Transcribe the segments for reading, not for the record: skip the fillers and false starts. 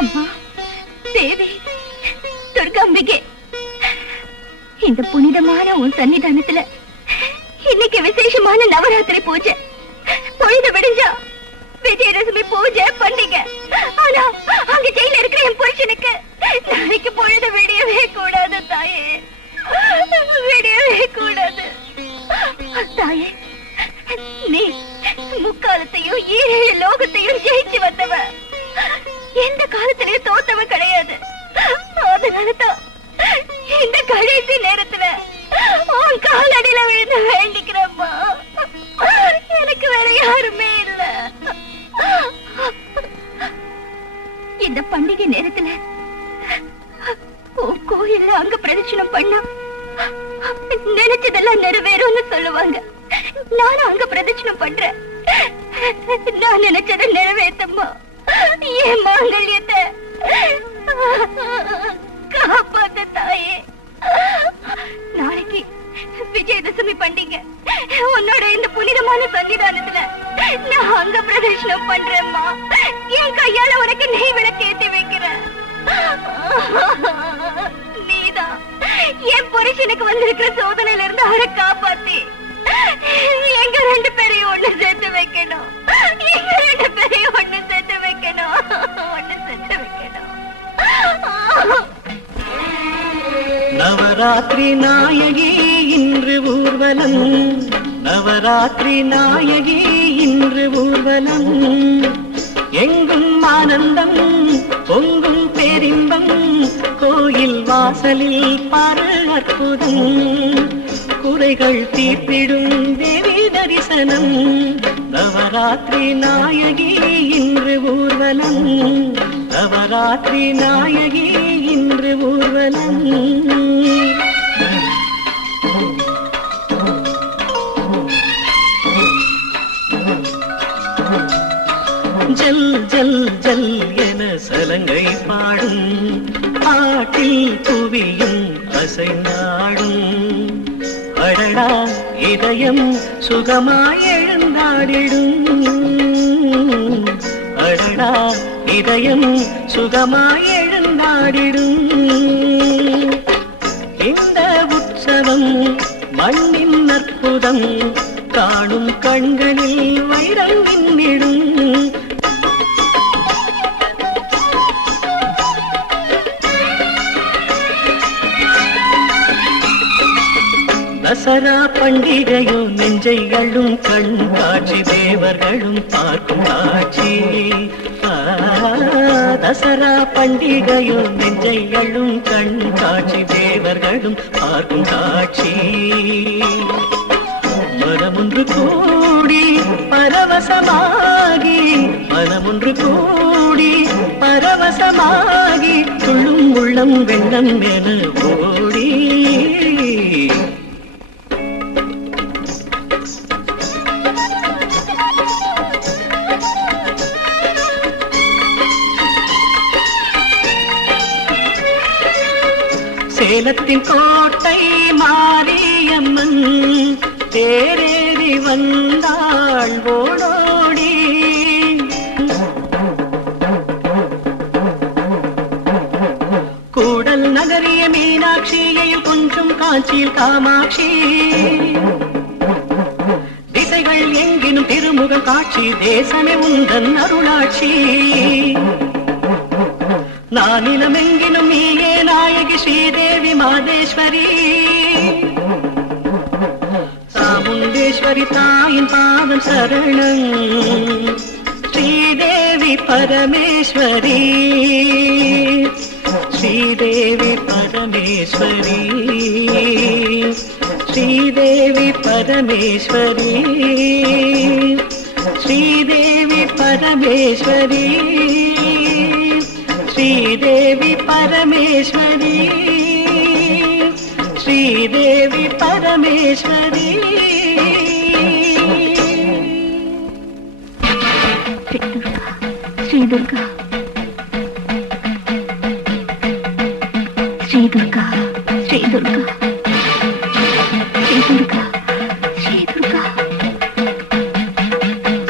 அம்மா தேவி துர்காம்பிகே, இந்த புனிதமான உன் சன்னிதானத்துல இன்னைக்கு விசேஷமான நவராத்திரி பூஜை. பொழுது விடிஞ்சா விஜயதசமி பூஜை பண்டிகை. ஆனா அங்க ஜெயில இருக்கிற என் புருஷனுக்கு நாளைக்கு பொழுது விடியவே கூடாது தாயே, விடியவே கூடாது தாயே. நீ முக்காலத்தையும் ஈரேழு லோகத்தையும் ஜெயிச்சு வந்தவ, எந்த காலத்திலயும் தோத்தவ கிடையாது. அதனாலதான் இந்த கடைசி நேரத்துல உன் காலடியில விழுந்து வேண்டிக்கிறம்மா. எனக்கு வேற யாருமே இல்ல. இந்த பண்டிகை நேரத்துல கோயில்ல அங்க பிரதட்சணம் பண்ணா நினைச்சதெல்லாம் நிறைவேறும்னு சொல்லுவாங்க. நானும் அங்க பிரதட்சணம் பண்றேன். நான் நினைச்சதை நிறைவேற்றம்மா. என் மாங்கல்யத்தை காப்பாத்த தாயே. நாளைக்கு விஜயதசமி பண்டிகை. உன்னோட இந்த புனிதமான சன்னிதானத்துல நான் அங்க பிரதர்ஷனம் பண்றேம்மா. என் கையால உனக்கு நெய் விளக்கு ஏத்தி வைக்கிறேன். நீதான் என் புருஷனுக்கு வந்திருக்கிற சோதனையில இருந்து அவரை காப்பாத்தி எங்க ரெண்டு பேரையும் ஒண்ணு சேர்த்து வைக்கணும். எங்க ரெண்டு பேரையும் ஒண்ணு சேர்த்து வைக்கணும். ஒண்ணு சேர்த்து வைக்கணும். நவராத்திரி நாயகி இன்று ஊர்வலம், நவராத்திரி நாயகி இன்று ஊர்வலம். எங்கும் ஆனந்தம் பொங்கும் பேரின்பம், கோயில் வாசலில் பாரு அற்புதம். குறைகள் தீர்த்திடும் தேவி தரிசனம். நவராத்திரி நாயகி இன்று ஊர்வலம், நவராத்திரி நாயகி இன்று ஊர்வலம். ஜல் ஜல் ஜல் என சலங்கை பாடும், பாட்டில் புவியும் அசைந்தாடும். அடடா இதயம் சுகமாய் எழுந்தாடிடும், அடடா இதயம் சுகமாய் எழுந்தாடிடும். இந்த உற்சவம் மண்ணின் அற்புதம், காணும் கண்களில் வைரம் மின்னிடும். தசரா பண்டிகையோ நெஞ்சை அள்ளும் கண்காட்சி, தேவர்களும் பார்க்கும் காட்சி. தசரா பண்டிகையோ நெஞ்சை அள்ளும் கண்காட்சி, தேவர்களும் பார்க்கும் காட்சி. மனமொன்று கூடி பரவசமாகி, மனமொன்று கூடி பரவசமாகி, துள்ளும் உள்ளம் வெள்ளம் என ஓடி. சேலத்தின் கோட்டை மாரியம்மன் தேரேறி வந்தாள் ஓடோடி. கூடல் நகரிய மீனாட்சியையும் கொஞ்சம் காஞ்சியில் காமாட்சி. திசைகள் எங்கினும் திருமுக காட்சி, தேசமே உந்தன் அருளாட்சி. நானிலமெங்கினும் நீயே நாயகி, ஸ்ரீதேவி மாதேஸ்வரி. சாமுண்டேஸ்வரி தாயின் பாதம் சரணம், ஸ்ரீதேவி பரமேஸ்வரி, ஸ்ரீதேவி பரமேஸ்வரி, ஸ்ரீதேவி பரமேஸ்வரி, ஸ்ரீதேவி பரமேஸ்வரி, ஸ்ரீதேவி பரமேஸ்வரி, ஸ்ரீதேவி பரமேஸ்வரி. ஸ்ரீ துர்கா, ஸ்ரீ துர்கா, ஸ்ரீ துர்கா, ஸ்ரீ துர்கா, ஸ்ரீ துர்கா,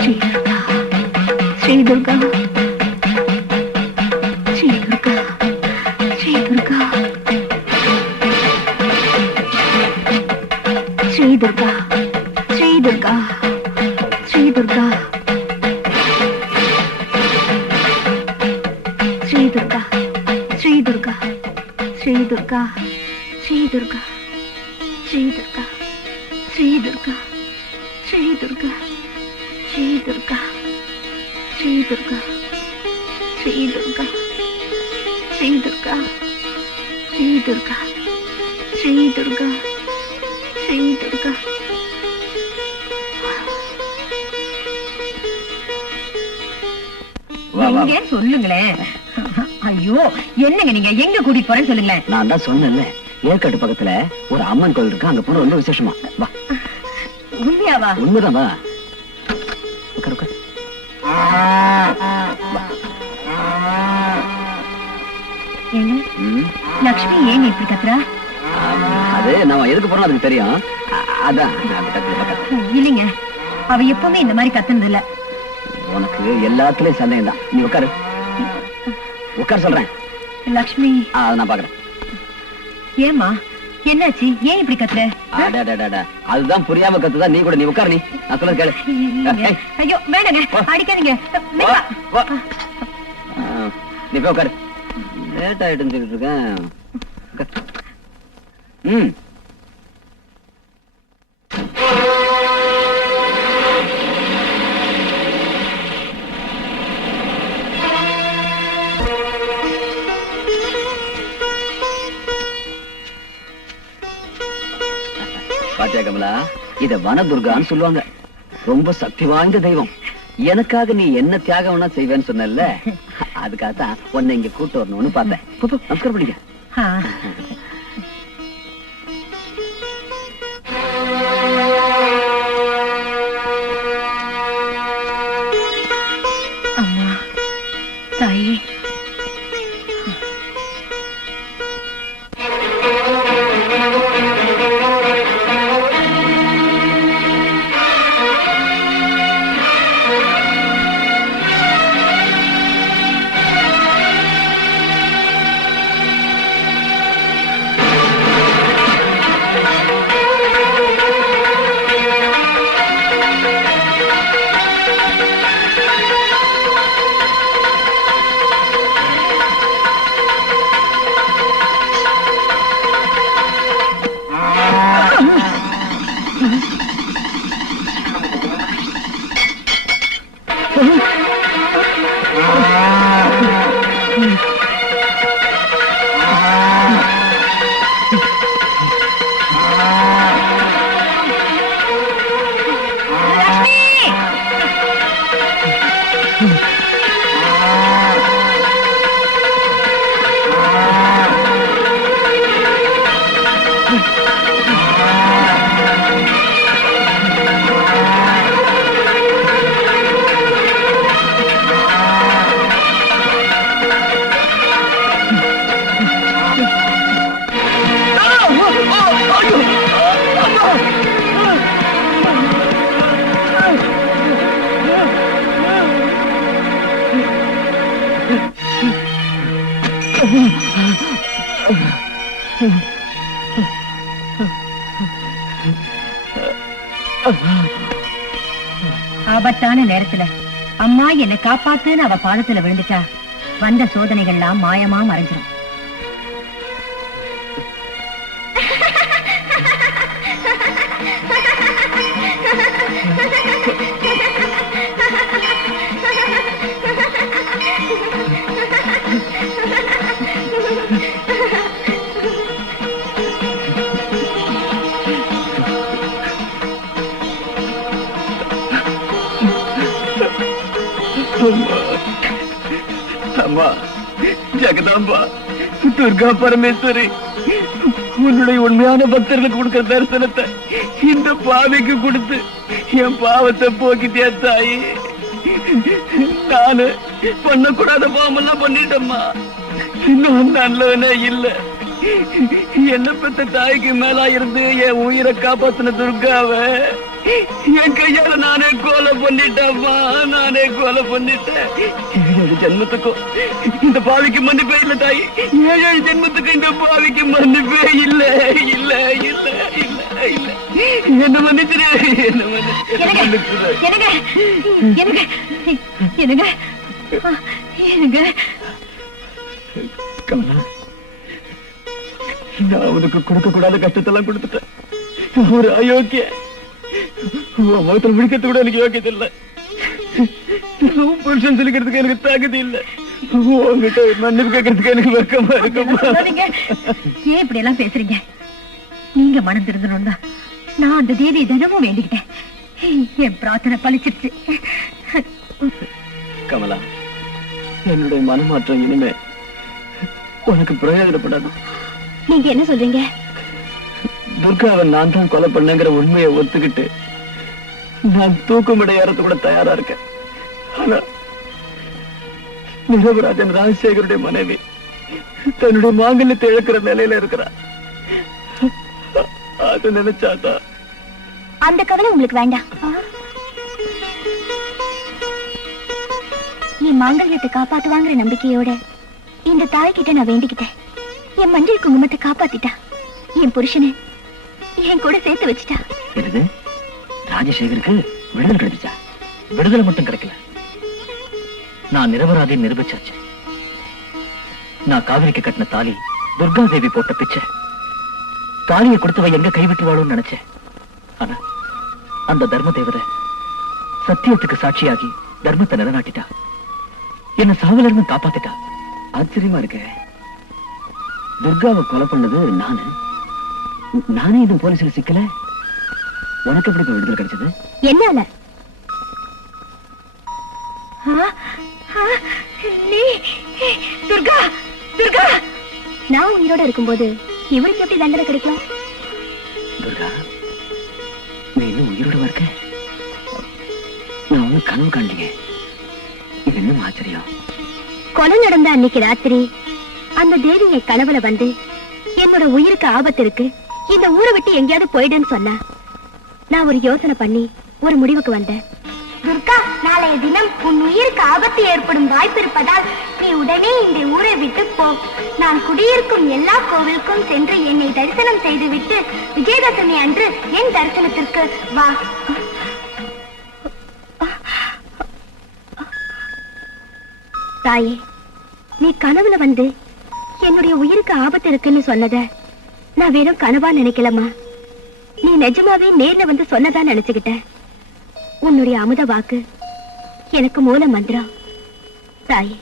ஸ்ரீ துர்கா, ஸ்ரீ துர்கா, ஸ்ரீ ஸ்ரீ துர்கா ஸ்ரீ துர்கா ஸ்ரீ துர்கா ஸ்ரீ துர்கா ஸ்ரீ துர்கா ஸ்ரீ துர்கா ஸ்ரீ துர்கா ஸ்ரீ துர்கா ஸ்ரீ துர்கா ஸ்ரீ துர்கா ஸ்ரீ துர்கா ஸ்ரீ துர்கா ஸ்ரீ துர்கா ஸ்ரீ துர்கா எங்க சொல்லுங்களேன். ஐயோ என்னங்க நீங்க எங்க கூட்டிட்டு போறேன்னு சொல்லுங்களேன். நான் தான் சொன்னேன்ல, ஏற்காட்டு பக்கத்துல ஒரு அம்மன் கோயில் இருக்கு, அங்க போன ரொம்ப விசேஷமா. வா. உண்மையாவா? உண்மைதான், வா. உட்கார், உட்கார். ஏங்க லக்ஷ்மி ஏங்க இப்படி கத்துறா? அது நம்ம எதுக்கு போறோம் அதுக்கு தெரியும். அதான் அது கத்து. இல்லைங்க, அவ எப்பவுமே இந்த மாதிரி கத்துனது இல்ல. உனக்கு எல்லாத்துலயும் சந்தேகம் தான். நீ உட்காரு, உட்கார் சொல்றேன். லக்ஷ்மி அதை நான் பாக்குறேன். ஏமா என்னாச்சு? ஏன் இப்படி கத்துற? அதுதான் புரியாம கத்துதான். நீ கூட நீ உட்காரு, நீ நான் சொல்ல கேளு. ஐயோ வேணாங்க, அடிக்காதீங்க. நீ போய் உட்காரு. லேட் ஆயிட்டுன்னு சொல்லிட்டு இருக்கேன். ம் பாத்தியா கமலா, இத வனதுர்கான்னு சொல்லுவாங்க. ரொம்ப சக்தி வாய்ந்த தெய்வம். எனக்காக நீ என்ன தியாகம் வேணா செய்வேன்னு சொன்னல, அதுக்காகத்தான் உன்னை இங்க கூட்டு வரணும்னு பார்த்தேன். நமஸ்காரம் பண்ணிக்க. அம்மா தாயே, ஆபத்தான நேரத்துல அம்மா என்னை காப்பாத்துன்னு அவ பாதத்துல விழுந்துட்டா, வந்த சோதனைகள்லாம் மாயமா மறைஞ்சிடும். அம்மா ஜெகதாம்பா, துர்கா பரமேஸ்வரி, உன்னுடைய உண்மையான பக்தர்களுக்கு கொடுக்கிற தரிசனத்தை இந்த பாவிக்கு கொடுத்து என் பாவத்தை போக்கிட்டியா தாயி. நானு பண்ணக்கூடாத பாவமெல்லாம் பண்ணிட்டம்மா. இன்னும் நல்லவனே இல்ல. என்ன பெத்த தாய்க்கு மேலா இருந்து என் உயிரை காப்பாத்தின துர்காவ என் கையால நானே கொலை பண்ணிட்டேம்மா. நானே கொலை பண்ணிட்டேன். 7 ஜென்மத்துக்கும் இந்த பாவிக்கு மன்னிப்பே இல்ல தாய். 7 ஜென்மத்துக்கு இந்த பாவிக்கு மன்னிப்பே இல்ல இல்ல இல்ல இல்ல இல்ல. என்ன மன்னிச்சிரு, என்ன மன்னிச்சிரு. நான் அவனுக்கு கொடுக்க கூடாத கஷ்டத்தெல்லாம் கொடுத்துட்டேன். ஒரு அயோக்கிய முகத்தில் முடிக்கிறது கூட எனக்கு யோக்கியது இல்லை. புருஷன் சொல்லிக்கிறதுக்கு எனக்கு தகுதி இல்லை. உங்ககிட்ட மன்னிப்பு கேட்கறதுக்கு எனக்கு வெக்கமா இருக்குமா? ஏன் இப்படி எல்லாம் பேசுறீங்க? நீங்க மனம் திருந்தணும் தான் நான் அந்த தேதியை தினமும் வேண்டிக்கிட்டேன். என் பிரார்த்தனை பலிச்சிருச்சு. கமலா, என்னுடைய மனமாற்றம் இனிமே உனக்கு பிரயோஜனப்படாது. நீங்க என்ன சொல்றீங்க? துர்காவை நான் தான் கொலை பண்ணேங்கிற உண்மையை ஒத்துக்கிட்டு நான் தூக்குமிட ஏறத்து கூட தயாரா இருக்கேன். ஆனா நிரபராஜன் ராஜசேகருடைய மனைவி தன்னுடைய மாங்கல்யத்தை இழக்கிற நிலையில இருக்கிறார். அது நினைச்சாதான். அந்த கவலை உங்களுக்கு வேண்டாம். என் மாங்கல்யத்தை காப்பாத்துவாங்கிற நம்பிக்கையோட இந்த தாய் கிட்ட நான் வேண்டிக்கிட்டேன். என் மஞ்சள் குங்குமத்தை காப்பாத்திட்டா. என் புருஷனை என் கூட சேர்த்து வச்சுட்டா. ராஜசேகருக்கு விடுதலை கிடைச்சா? விடுதலை மட்டும் கிடைக்கல, நான் நிரபராதி நிரூபிச்சாச்சு. நான் காவிரிக்கு கட்டின தாலி துர்கா தேவி போட்ட பிச்சை. தாலியை கொடுத்தவ எங்க கைவிட்டுவாளும் நினைச்சேன். ஆனா அந்த தர்ம தேவதை சத்தியத்துக்கு சாட்சியாகி தர்மத்தை நிலநாட்டிட்டா. என்ன சாவுல இருந்து காப்பாத்திட்டா. ஆச்சரியமா இருக்க. துர்காவை கொலை பண்ணது நானே இது போலீஸ்ல சிக்கல. உனக்கு எப்படி விடுதலை கிடைச்சது? என்னால? துர்கா, துர்கா, நான் உயிரோட இருக்கும்போது இவளுக்கு எப்படி தண்டனை கிடைக்கும்? துர்கா, நீ இன்னும் உயிரோட இருக்க? நான் ஒன்னும் கனவு காண்லீங்க. இது இன்னும் ஆச்சரியம். கொலை நடந்த அன்னைக்கு ராத்திரி அந்த தேவி என் கனவுல வந்து என்னோட உயிருக்கு ஆபத்து இருக்கு, இந்த ஊரை விட்டு எங்கேயாவது போயிடுன்னு சொன்னா. நான் ஒரு யோசனை பண்ணி ஒரு முடிவுக்கு வந்தேன். துர்கா, நாளைய தினம் உன் உயிருக்கு ஆபத்து ஏற்படும் வாய்ப்பு இருப்பதால் நீ உடனே இந்த ஊரை விட்டு போ. நான் குடியிருக்கும் எல்லா கோவிலுக்கும் சென்று என்னை தரிசனம் செய்துவிட்டு விஜயதசமி அன்று என் தரிசனத்திற்கு வா. தாயே, நீ கனவுல வந்து என்னுடைய உயிருக்கு ஆபத்து இருக்குன்னு சொன்னத நான் வெறும் கனவா நினைக்கலமா. நீ நிஜமாவே நேர்ல வந்து சொன்னதா நினைச்சுக்கிட்ட. உன்னுடைய அமுத வாக்கு எனக்கு மூல மந்திரம். தாயே,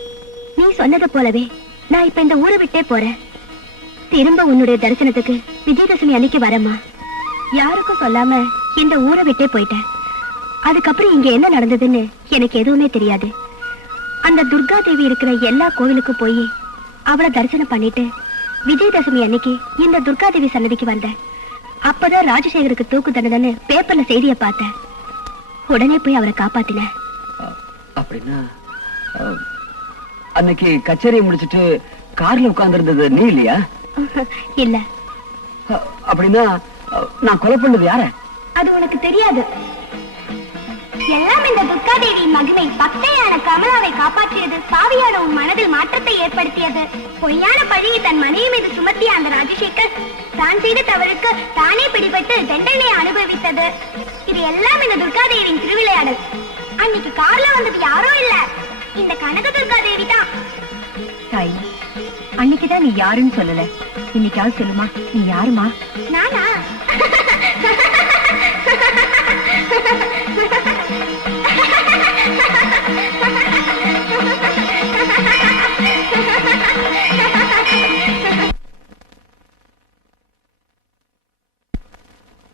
நீ சொன்னது போலவே நான் இப்ப இந்த ஊரை விட்டே போறேன். திரும்ப உன்னுடைய தரிசனத்துக்கு விஜயதசமி அன்னைக்கு வரமா. யாருக்கும் சொல்லாம இந்த ஊரை விட்டே போயிட்டேன். அதுக்கப்புறம் இங்க என்ன நடந்ததுன்னு எனக்கு எதுவுமே தெரியாது. அந்த துர்கா தேவி இருக்கிற எல்லா கோவிலுக்கும் போய் அவளை தரிசனம் பண்ணிட்டு விஜயதசமி அன்னைக்கு இந்த துர்கா தேவி சன்னதிக்கு வந்தேன். அப்பதான் ராஜசேகருக்கு தூக்கு தண்டனைன்னு பேப்பர்ல செய்திய பார்த்தேன். உடனே போய் அவரை காப்பாத்தினேன். அப்படின்னா அன்னைக்கு கச்சேரியை முடிச்சிட்டு கார்ல உட்கார்ந்து இருந்தது நீ இல்லையா? இல்ல. அப்படின்னா நான் கொலை பண்ணது யார? அது உனக்கு தெரியாது. எல்லாம் இந்த துர்கா தேவியின் மகிமை. பக்தையான கமலாவை காப்பாற்றியது. பாவியான உன் மனதில் மாற்றத்தை ஏற்படுத்தியது. பொய்யான பழியை தன் மனைவி மீது சுமத்திய அந்த ராஜசேகர் தான் செய்த தவறுக்கு தானே பிடிபட்டு தண்டனை அனுபவித்தது. இது எல்லாம் இந்த துர்கா தேவியின் திருவிளையாடல். அன்னைக்கு கார்ல வந்தது யாரோ இல்ல, இந்த கனக துர்கா தேவி தான். தாய், அன்னைக்குதான் நீ யாருன்னு சொல்லல, இன்னைக்காவது சொல்லுமா, நீ யாருமா? நானா?